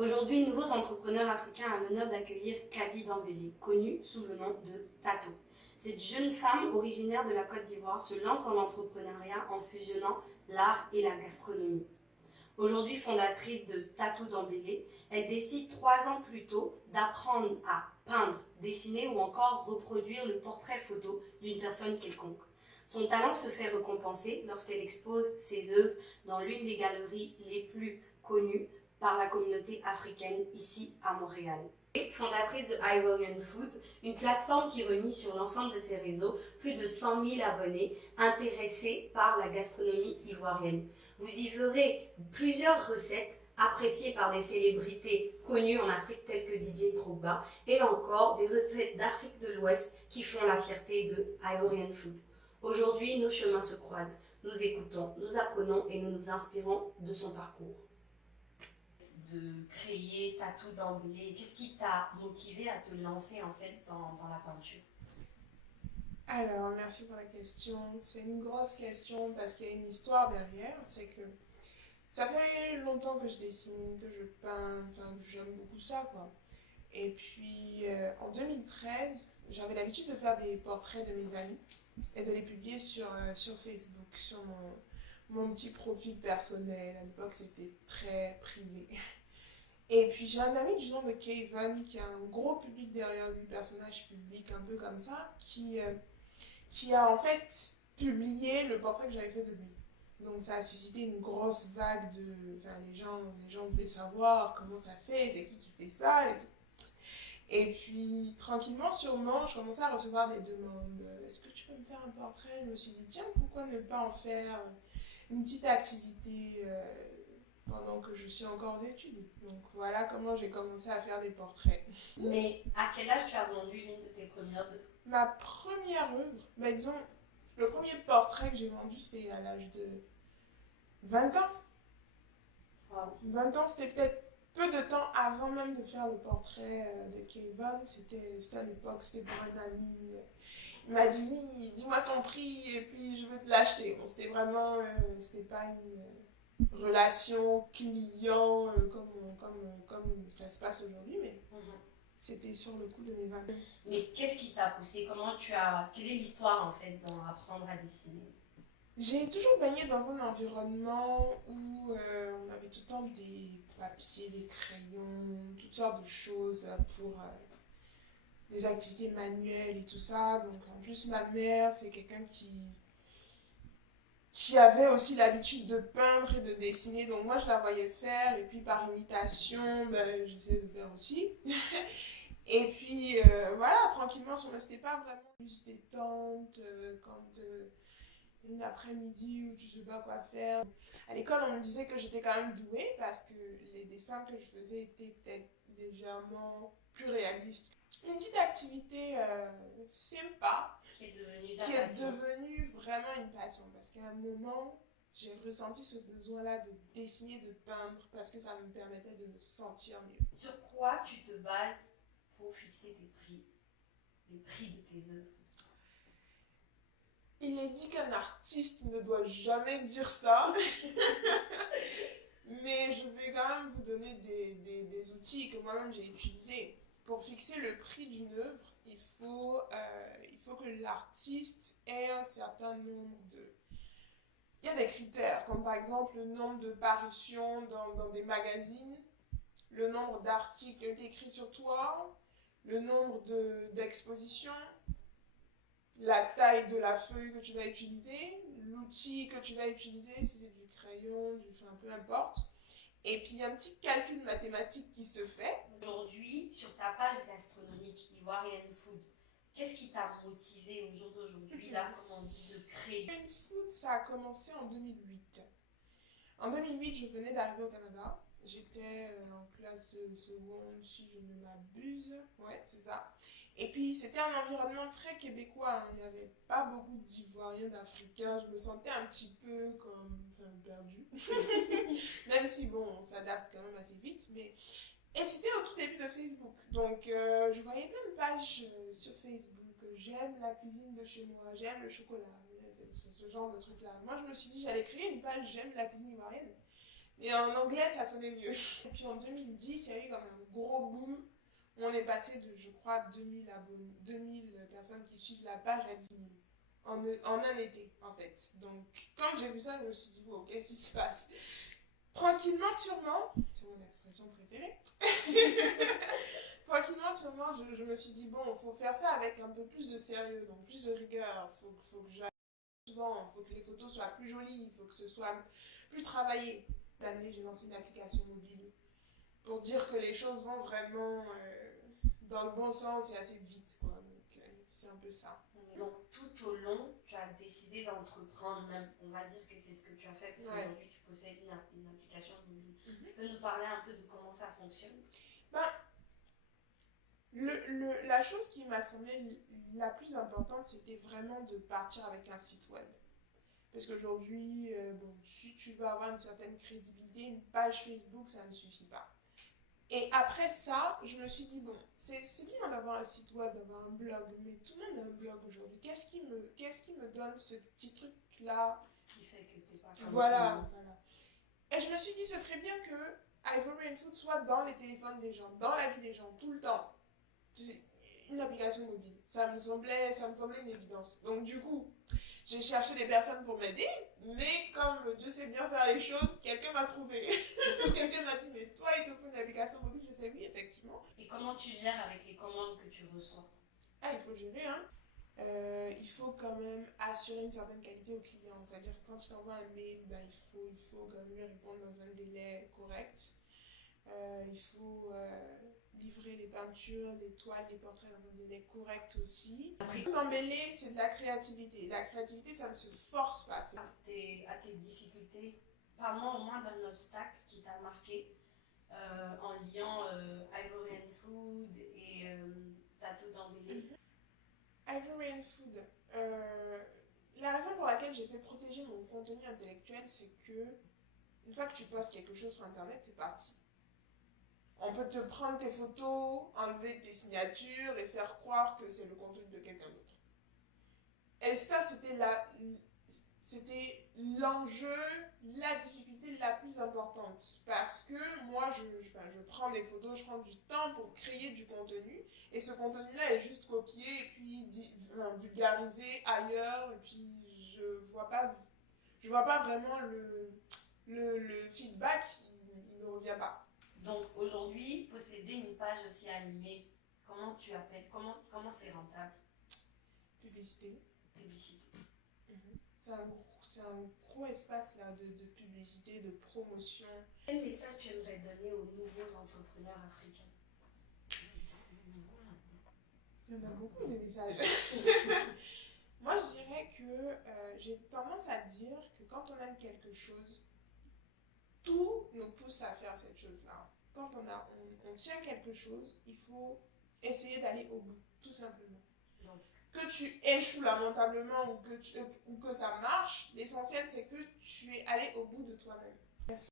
Aujourd'hui, nouveaux entrepreneurs africains a l'honneur d'accueillir Kadi Dembélé, connue sous le nom de Tato. Cette jeune femme originaire de la Côte d'Ivoire se lance dans l'entrepreneuriat en fusionnant l'art et la gastronomie. Aujourd'hui fondatrice de Tatou Dembélé, elle décide 3 ans plus tôt d'apprendre à peindre, dessiner ou encore reproduire le portrait photo d'une personne quelconque. Son talent se fait récompenser lorsqu'elle expose ses œuvres dans l'une des galeries les plus connues par la communauté africaine ici à Montréal. Fondatrice de Ivorian Food, une plateforme qui réunit sur l'ensemble de ses réseaux plus de 100 000 abonnés intéressés par la gastronomie ivoirienne. Vous y verrez plusieurs recettes appréciées par des célébrités connues en Afrique telles que Didier Drogba et encore des recettes d'Afrique de l'Ouest qui font la fierté de Ivorian Food. Aujourd'hui, nos chemins se croisent, nous écoutons, nous apprenons et nous nous inspirons de son parcours. De créer Tatou Dembélé, qu'est-ce qui t'a motivé à te lancer en fait dans la peinture? Alors, merci pour la question. C'est une grosse question parce qu'il y a une histoire derrière. C'est que ça fait longtemps que je dessine, que je peins, enfin, que j'aime beaucoup ça, quoi. Et puis, en 2013, j'avais l'habitude de faire des portraits de mes amis et de les publier sur Facebook, sur mon petit profil personnel. À l'époque, c'était très privé. Et puis j'ai un ami du nom de Kevin qui a un gros public derrière lui, personnage public un peu comme ça, qui a en fait publié le portrait que j'avais fait de lui. Donc ça a suscité une grosse vague de... Enfin, les gens voulaient savoir comment ça se fait, c'est qui fait ça et tout. Et puis tranquillement, sûrement, je commençais à recevoir des demandes. Est-ce que tu peux me faire un portrait? Je me suis dit, tiens, pourquoi ne pas en faire une petite activité pendant que je suis encore aux études. Donc voilà comment j'ai commencé à faire des portraits. Mais à quel âge tu as vendu l'une de tes premières œuvres? Ma première œuvre, bah disons, le premier portrait que j'ai vendu, c'était à l'âge de 20 ans. Wow. 20 ans, c'était peut-être peu de temps avant même de faire le portrait de Kevin. C'était à l'époque, c'était pour un ami. Il m'a dit oui, dis-moi ton prix et puis je vais te l'acheter. Bon, c'était vraiment, c'était pas une relation client comme ça se passe aujourd'hui, mais c'était sur le coup de mes 20 ans. Mais qu'est-ce qui t'a poussé? Quelle est l'histoire en fait dans apprendre à dessiner? J'ai toujours baigné dans un environnement où on avait tout le temps des papiers, des crayons, toutes sortes de choses pour des activités manuelles et tout ça. Donc en plus ma mère c'est quelqu'un qui avait aussi l'habitude de peindre et de dessiner. Donc moi je la voyais faire et puis par imitation ben, j'essayais de faire aussi. Et puis voilà, tranquillement on ne restait pas vraiment juste détente quand une après-midi où tu sais pas quoi faire. À l'école, on me disait que j'étais quand même douée parce que les dessins que je faisais étaient peut-être légèrement plus réalistes. Une petite activité sympa Qui est devenue qui est devenue vraiment une passion parce qu'à un moment, j'ai ressenti ce besoin-là de dessiner, de peindre parce que ça me permettait de me sentir mieux. Sur quoi tu te bases pour fixer tes prix, les prix de tes œuvres? Il est dit qu'un artiste ne doit jamais dire ça. Mais je vais quand même vous donner des outils que moi-même j'ai utilisés. Pour fixer le prix d'une œuvre, il faut que l'artiste ait un certain nombre de... Il y a des critères, comme par exemple le nombre de parutions dans des magazines, le nombre d'articles qui ont été écrits sur toi, le nombre d'expositions, la taille de la feuille que tu vas utiliser, l'outil que tu vas utiliser, si c'est du crayon, enfin, peu importe. Et puis il y a un petit calcul mathématique qui se fait. Aujourd'hui, sur ta page gastronomique Ivoirian Food, qu'est-ce qui t'a motivé au jour d'aujourd'hui, là, comme on dit, de créer? Ivoirian Food, ça a commencé en 2008. En 2008, je venais d'arriver au Canada. J'étais en classe seconde, si je ne m'abuse. Ouais, c'est ça. Et puis, c'était un environnement très québécois. Il n'y avait pas beaucoup d'Ivoiriens, d'Africains. Je me sentais un petit peu comme perdue. Même si, bon, on s'adapte quand même assez vite. Mais... Et c'était au tout début de Facebook. Donc, je voyais plein de pages sur Facebook. J'aime la cuisine de chez moi, j'aime le chocolat, ce genre de trucs-là. Moi, je me suis dit, j'allais créer une page J'aime la cuisine ivoirienne. Et en anglais, ça sonnait mieux. Et puis en 2010, il y a eu comme un gros boom. On est passé de, je crois, 2000 abonnés, 2000 personnes qui suivent la page à 10 000. En un été, en fait. Donc, quand j'ai vu ça, je me suis dit, bon, qu'est-ce qui se passe? Tranquillement, sûrement, c'est mon expression préférée. Tranquillement, sûrement, je me suis dit, bon, il faut faire ça avec un peu plus de sérieux, donc plus de rigueur. Faut que j'aille souvent, il faut que les photos soient plus jolies, il faut que ce soit plus travaillé. Cette année, j'ai lancé une application mobile pour dire que les choses vont vraiment dans le bon sens et assez vite, quoi. Donc, c'est un peu ça. Donc tout au long, tu as décidé d'entreprendre même. On va dire que c'est ce que tu as fait parce qu'aujourd'hui tu possèdes une application mobile. Tu peux nous parler un peu de comment ça fonctionne? Ben, la chose qui m'a semblé la plus importante, c'était vraiment de partir avec un site web. Parce qu'aujourd'hui, bon, si tu veux avoir une certaine crédibilité, une page Facebook, ça ne suffit pas. Et après ça, je me suis dit, bon, c'est bien d'avoir un site web, d'avoir un blog, mais tout le monde a un blog aujourd'hui. Qu'est-ce qui me donne ce petit truc-là qui fait que t'es pas comme voilà. Et je me suis dit, ce serait bien que Ivory Food soit dans les téléphones des gens, dans la vie des gens, tout le temps. C'est une application mobile. Ça me semblait une évidence. Donc du coup, j'ai cherché des personnes pour m'aider, mais comme Dieu sait bien faire les choses, quelqu'un m'a trouvé. Quelqu'un m'a dit, mais toi, il te faut une application mobile. J'ai fait oui, effectivement. Et comment tu gères avec les commandes que tu reçois? Ah, il faut gérer, hein. Il faut quand même assurer une certaine qualité au client. C'est-à-dire que quand je t'envoie un mail, ben, il faut quand même lui répondre dans un délai correct. Il faut livrer les peintures, les toiles, les portraits dans un délai correct aussi. Embellir, c'est de la créativité. La créativité, ça ne se force pas. À tes difficultés, parle-moi au moins d'un obstacle qui t'a marqué en liant Ivory Food et Tato d'Embellir. Ivory Food. La raison pour laquelle j'ai fait protéger mon contenu intellectuel, c'est que une fois que tu postes quelque chose sur Internet, c'est parti. On peut te prendre tes photos, enlever tes signatures et faire croire que c'est le contenu de quelqu'un d'autre. Et ça, c'était l'enjeu, la difficulté la plus importante. Parce que moi, je prends des photos, je prends du temps pour créer du contenu. Et ce contenu-là est juste copié et puis vulgarisé ailleurs. Et puis, je vois pas vraiment le feedback, il ne revient pas. Donc aujourd'hui, posséder une page aussi animée, comment tu appelles, comment c'est rentable? Publicité. Publicité. C'est un gros espace là de publicité, de promotion. Quel message tu aimerais donner aux nouveaux entrepreneurs africains? Il y en a beaucoup des messages. Moi, je dirais que j'ai tendance à dire que quand on aime quelque chose, tout nous pousse à faire cette chose-là. Quand on tient quelque chose, il faut essayer d'aller au bout, tout simplement. Donc, que tu échoues lamentablement ou que ça marche, l'essentiel c'est que tu es allé au bout de toi-même. Merci.